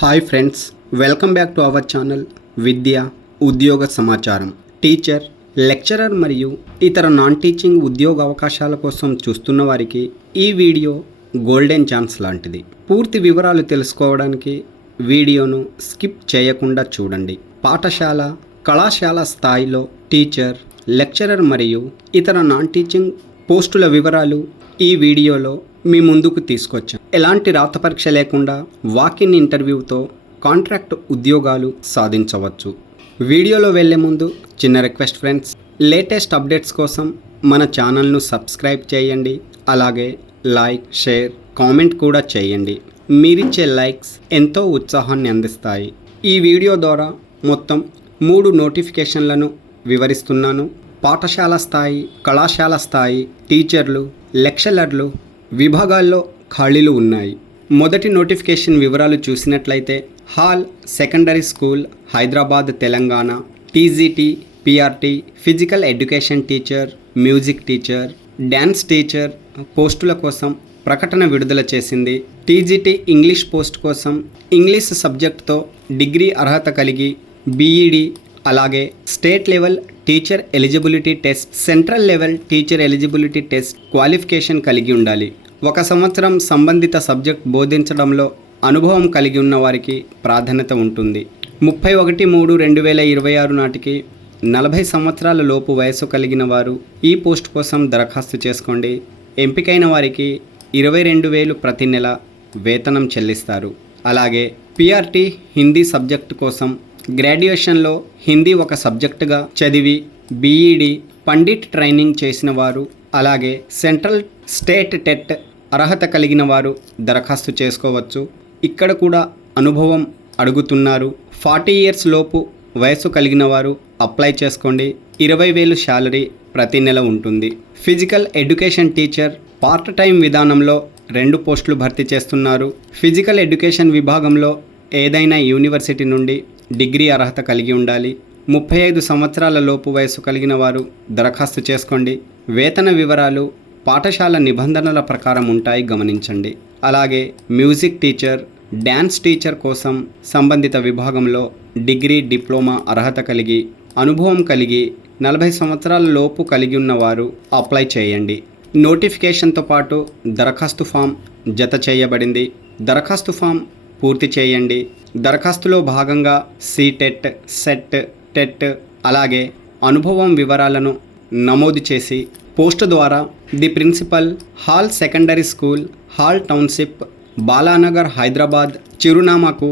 Hi friends, welcome back to our channel విద్య ఉద్యోగ సమాచారం. టీచర్, లెక్చరర్ మరియు ఇతర నాన్ టీచింగ్ ఉద్యోగ అవకాశాల కోసం చూస్తున్న వారికి ఈ వీడియో గోల్డెన్ ఛాన్స్ లాంటిది. పూర్తి వివరాలు తెలుసుకోవడానికి వీడియోను స్కిప్ చేయకుండా చూడండి. పాఠశాల, కళాశాల స్థాయిలో టీచర్, లెక్చరర్ మరియు ఇతర నాన్ టీచింగ్ పోస్టుల వివరాలు ఈ వీడియోలో మీ ముందుకు తీసుకొచ్చాం. ఎలాంటి రాత పరీక్ష లేకుండా వాక్-ఇన్ ఇంటర్వ్యూతో కాంట్రాక్ట్ ఉద్యోగాలు సాధించవచ్చు. వీడియోలో వెళ్ళే ముందు చిన్న రిక్వెస్ట్ ఫ్రెండ్స్, లేటెస్ట్ అప్డేట్స్ కోసం మన ఛానల్ను సబ్స్క్రైబ్ చేయండి. అలాగే లైక్, షేర్, కామెంట్ కూడా చేయండి. మీరిచ్చే లైక్స్ ఎంతో ఉత్సాహాన్ని అందిస్తాయి. ఈ వీడియో ద్వారా మొత్తం 3 నోటిఫికేషన్లను వివరిస్తున్నాను. పాఠశాల స్థాయి, కళాశాల స్థాయి టీచర్లు, లెక్చరర్లు విభాగాల్లో ఖాళీలు ఉన్నాయి. మొదటి నోటిఫికేషన్ వివరాలు చూసినట్లయితే hall secondary school, Hyderabad, Telangana. TGT, PRT, physical education teacher, music teacher, dance teacher పోస్టుల కోసం ప్రకటన విడుదల చేసింది. టీజీటీ ఇంగ్లీష్ పోస్ట్ కోసం ఇంగ్లీష్ సబ్జెక్టుతో డిగ్రీ అర్హత కలిగి బీఈడి, అలాగే state level teacher eligibility test, central level teacher eligibility test qualification కలిగి ఉండాలి. 1 సంవత్సరం సంబంధిత సబ్జెక్ట్ బోధించడంలో అనుభవం కలిగి ఉన్న వారికి ప్రాధాన్యత ఉంటుంది. 31/3/2026 నాటికి 40 సంవత్సరాల లోపు వయసు కలిగిన వారు ఈ పోస్ట్ కోసం దరఖాస్తు చేసుకోండి. ఎంపికైన వారికి 22,000 ప్రతి నెల వేతనం చెల్లిస్తారు. అలాగే పీఆర్టీ హిందీ సబ్జెక్టు కోసం గ్రాడ్యుయేషన్లో హిందీ ఒక సబ్జెక్టుగా చదివి బీఈడి, పండిట్ ట్రైనింగ్ చేసిన వారు, అలాగే సెంట్రల్ స్టేట్ టెట్ అర్హత కలిగిన వారు దరఖాస్తు చేసుకోవచ్చు. ఇక్కడ కూడా అనుభవం అడుగుతున్నారు. 40 ఇయర్స్ లోపు వయసు కలిగిన వారు అప్లై చేసుకోండి. 20,000 శాలరీ ప్రతి నెల ఉంటుంది. Physical education teacher part time విధానంలో 2 పోస్టులు భర్తీ చేస్తున్నారు. ఫిజికల్ ఎడ్యుకేషన్ విభాగంలో ఏదైనా యూనివర్సిటీ నుండి డిగ్రీ అర్హత కలిగి ఉండాలి. 35 సంవత్సరాల లోపు వయసు కలిగిన వారు దరఖాస్తు చేసుకోండి. వేతన వివరాలు పాఠశాల నిబంధనల ప్రకారం ఉంటాయి, గమనించండి. అలాగే మ్యూజిక్ టీచర్, డ్యాన్స్ టీచర్ కోసం సంబంధిత విభాగంలో డిగ్రీ, డిప్లొమా అర్హత కలిగి అనుభవం కలిగి 40 సంవత్సరాల లోపు కలిగి ఉన్నవారు అప్లై చేయండి. నోటిఫికేషన్తో పాటు దరఖాస్తు ఫామ్ జత చేయబడింది. దరఖాస్తు ఫామ్ పూర్తి చేయండి. దరఖాస్తులో భాగంగా సీటెట్, సెట్, టెట్ అలాగే అనుభవం వివరాలను నమోదు చేసి పోస్ట్ ద్వారా the principal, HAL secondary school, HAL township, Balanagar, Hyderabad చిరునామాకు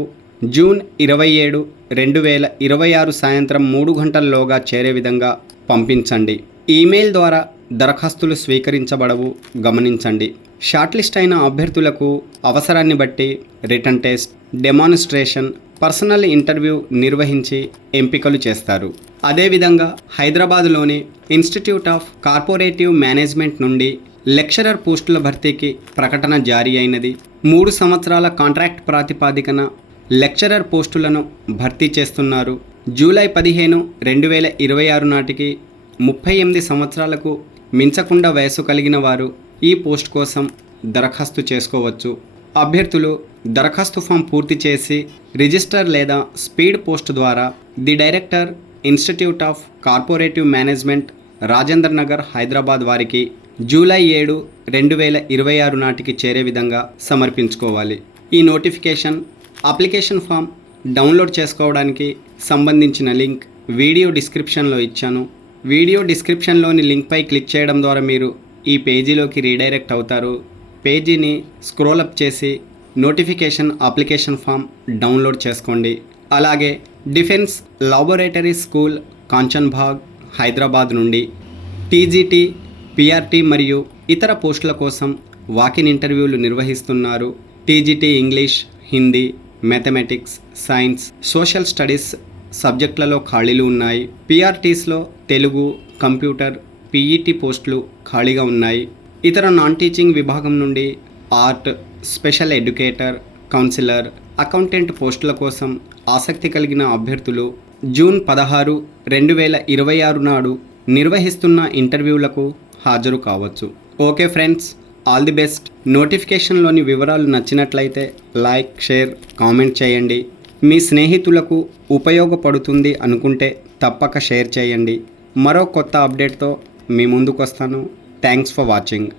జూన్ 27, 2026 సాయంత్రం 3 గంటల్లోగా చేరే విధంగా పంపించండి. ఈమెయిల్ ద్వారా దరఖాస్తులు స్వీకరించబడవు, గమనించండి. షార్ట్ లిస్ట్ అయిన అభ్యర్థులకు అవసరాన్ని బట్టి written test, demonstration, personal interview నిర్వహించి ఎంపికలు చేస్తారు. అదేవిధంగా హైదరాబాద్లోని ఇన్స్టిట్యూట్ ఆఫ్ కార్పొరేటివ్ మేనేజ్మెంట్ నుండి లెక్చరర్ పోస్టుల భర్తీకి ప్రకటన జారీ అయినది. 3 సంవత్సరాల కాంట్రాక్ట్ ప్రాతిపాదికన లెక్చరర్ పోస్టులను భర్తీ చేస్తున్నారు. జూలై 15, 2026 నాటికి 38 సంవత్సరాలకు మించకుండా వయసు కలిగిన వారు ఈ పోస్ట్ కోసం దరఖాస్తు చేసుకోవచ్చు. అభ్యర్థులు దరఖాస్తు ఫామ్ పూర్తి చేసి రిజిస్టర్ లేదా స్పీడ్ పోస్ట్ ద్వారా the director, institute of cooperative management, Rajendra Nagar, Hyderabad వారికి జూలై 7, 2026 నాటికి చేరే విధంగా సమర్పించుకోవాలి. ఈ నోటిఫికేషన్, అప్లికేషన్ ఫామ్ డౌన్లోడ్ చేసుకోవడానికి సంబంధించిన లింక్ వీడియో డిస్క్రిప్షన్లో ఇచ్చాను. వీడియో డిస్క్రిప్షన్లోని లింక్పై క్లిక్ చేయడం ద్వారా మీరు ఈ పేజీలోకి రీడైరెక్ట్ అవుతారు. పేజీని స్క్రోల్ అప్ చేసి నోటిఫికేషన్, అప్లికేషన్ ఫామ్ డౌన్లోడ్ చేసుకోండి. అలాగే defence laboratory school, Kanchanbagh, Hyderabad నుండి టీజీటీ, పీఆర్టీ మరియు ఇతర పోస్టుల కోసం వాక్-ఇన్ ఇంటర్వ్యూలు నిర్వహిస్తున్నారు. TGT English, Hindi, mathematics, science, social studies సబ్జెక్టులలో ఖాళీలు ఉన్నాయి. పీఆర్టీస్లో తెలుగు, కంప్యూటర్, పీఈటీ పోస్టులు ఖాళీగా ఉన్నాయి. ఇతర నాన్ టీచింగ్ విభాగం నుండి art, special educator, counsellor, accountant పోస్టుల కోసం ఆసక్తి కలిగిన అభ్యర్థులు జూన్ 16, 2026 నాడు నిర్వహిస్తున్న ఇంటర్వ్యూలకు హాజరు కావచ్చు. Okay friends, all the best. నోటిఫికేషన్లోని వివరాలు నచ్చినట్లయితే లైక్, షేర్, కామెంట్ చేయండి. మీ స్నేహితులకు ఉపయోగపడుతుంది అనుకుంటే తప్పక షేర్ చేయండి. మరో కొత్త అప్డేట్తో మీ ముందుకు వస్తాను. Thanks for watching.